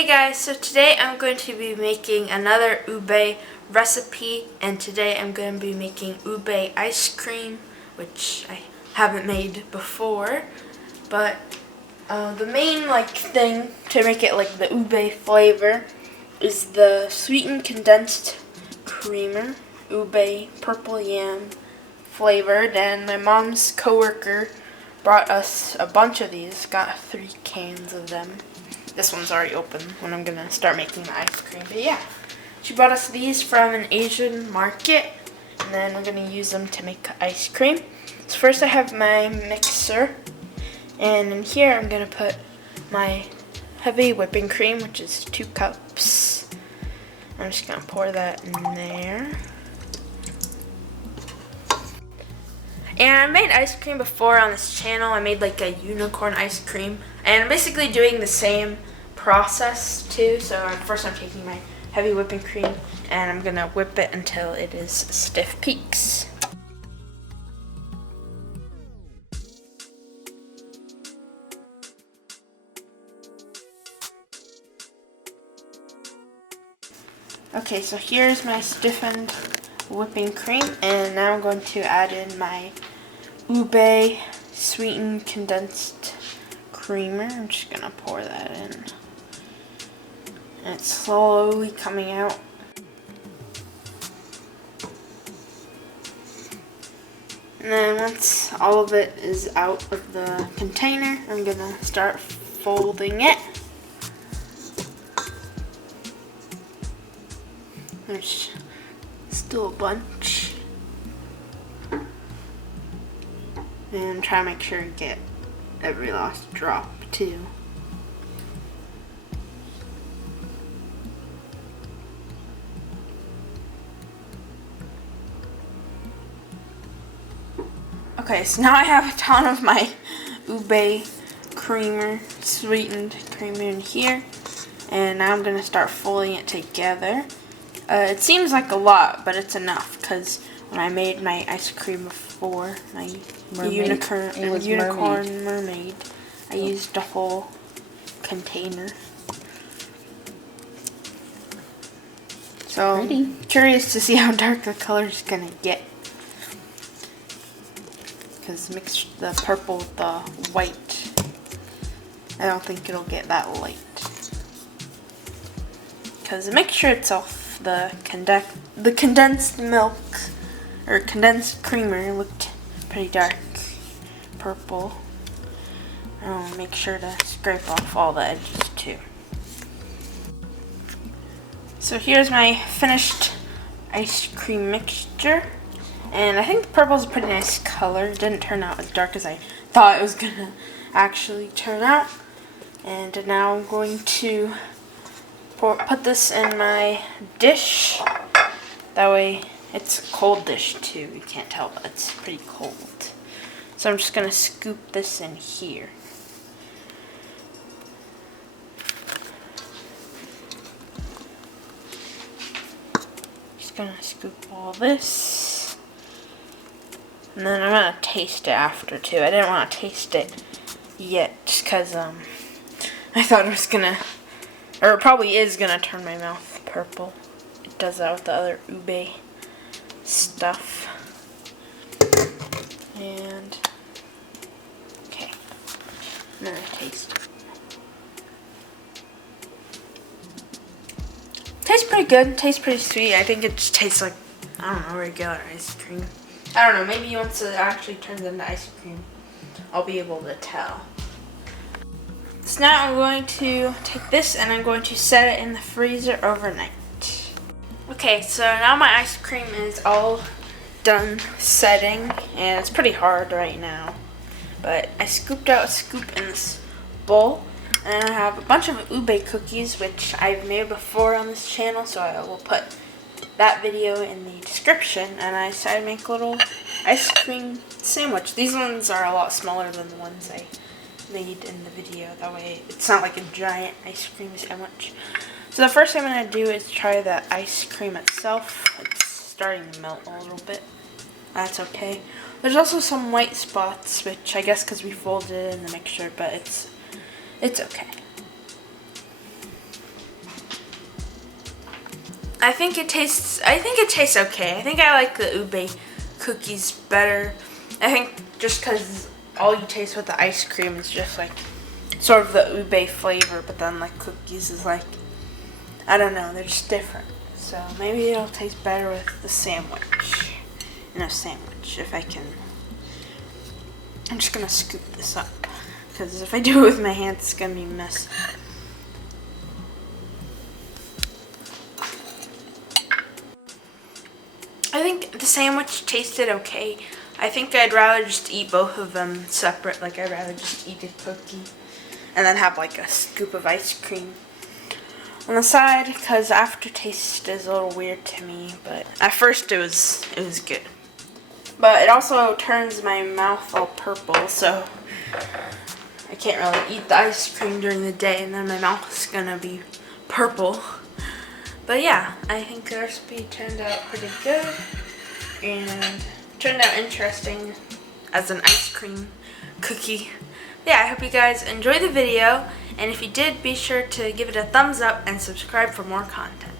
Hey guys, so today I'm going to be making another ube recipe, and today I'm going to be making ube ice cream, which I haven't made before, but the main thing to make it like the ube flavor is the sweetened condensed creamer, ube purple yam flavored, and my mom's coworker brought us a bunch of these, got 3 cans of them. This one's already open when I'm gonna start making the ice cream, but yeah. She brought us these from an Asian market, and then we're gonna use them to make ice cream. So first I have my mixer, and in here I'm gonna put my heavy whipping cream, which is 2 cups. I'm just gonna pour that in there. And I made ice cream before on this channel. I made like a unicorn ice cream. And I'm basically doing the same process too. So first I'm taking my heavy whipping cream and I'm gonna whip it until it is stiff peaks. Okay, so here's my stiffened whipping cream, and now I'm going to add in my ube sweetened condensed creamer. I'm just gonna pour that in, and it's slowly coming out. And then once all of it is out of the container, I'm gonna start folding it. There's still a bunch, and try to make sure to get every last drop too. Okay, so now I have a ton of my ube creamer, sweetened creamer in here, and now I'm gonna start folding it together. It seems like a lot, but it's enough, because when I made my ice cream before, my unicorn mermaid, I used a whole container. So I'm curious to see how dark the color is going to get, because mix the purple with the white. I don't think it'll get that light, because the mixture itself, the condensed milk or condensed creamer looked pretty dark purple. I'll make sure to scrape off all the edges too. So here's my finished ice cream mixture, and I think the purple is a pretty nice color. It didn't turn out as dark as I thought it was gonna actually turn out. And now I'm going to put this in my dish. That way, it's a cold dish too. You can't tell, but it's pretty cold. So I'm just gonna scoop this in here. Just gonna scoop all this, and then I'm gonna taste it after too. I didn't want to taste it yet, just cause I thought it was gonna, or it probably is gonna turn my mouth purple. It does that with the other ube stuff. And okay, I'm gonna taste it. Tastes pretty good. Tastes pretty sweet. I think it just tastes like, I don't know, regular ice cream. I don't know. Maybe once it actually turns into ice cream, I'll be able to tell. So now I'm going to take this and I'm going to set it in the freezer overnight. Okay, so now my ice cream is all done setting, and it's pretty hard right now. But I scooped out a scoop in this bowl, and I have a bunch of ube cookies, which I've made before on this channel, so I will put that video in the description. And I decided to make a little ice cream sandwich. These ones are a lot smaller than the ones I made in the video. That way it's not like a giant ice cream sandwich. So the first thing I'm going to do is try the ice cream itself. It's starting to melt a little bit. That's okay. There's also some white spots, which I guess because we folded it in the mixture, but it's okay. I think it tastes okay. I think I like the ube cookies better. I think just because all you taste with the ice cream is just like sort of the ube flavor, but then like cookies is like, I don't know, they're just different. So maybe it'll taste better with the sandwich. In a sandwich, if I can. I'm just gonna scoop this up, because if I do it with my hands, it's gonna be a mess. I think the sandwich tasted okay. I think I'd rather just eat both of them separate. Like, I'd rather just eat a cookie and then have like a scoop of ice cream on the side, because aftertaste is a little weird to me. But at first it was good. But it also turns my mouth all purple, so I can't really eat the ice cream during the day, and then my mouth is gonna be purple. But yeah, I think the recipe turned out pretty good and turned out interesting as an ice cream cookie. Yeah, I hope you guys enjoyed the video, and if you did, be sure to give it a thumbs up and subscribe for more content.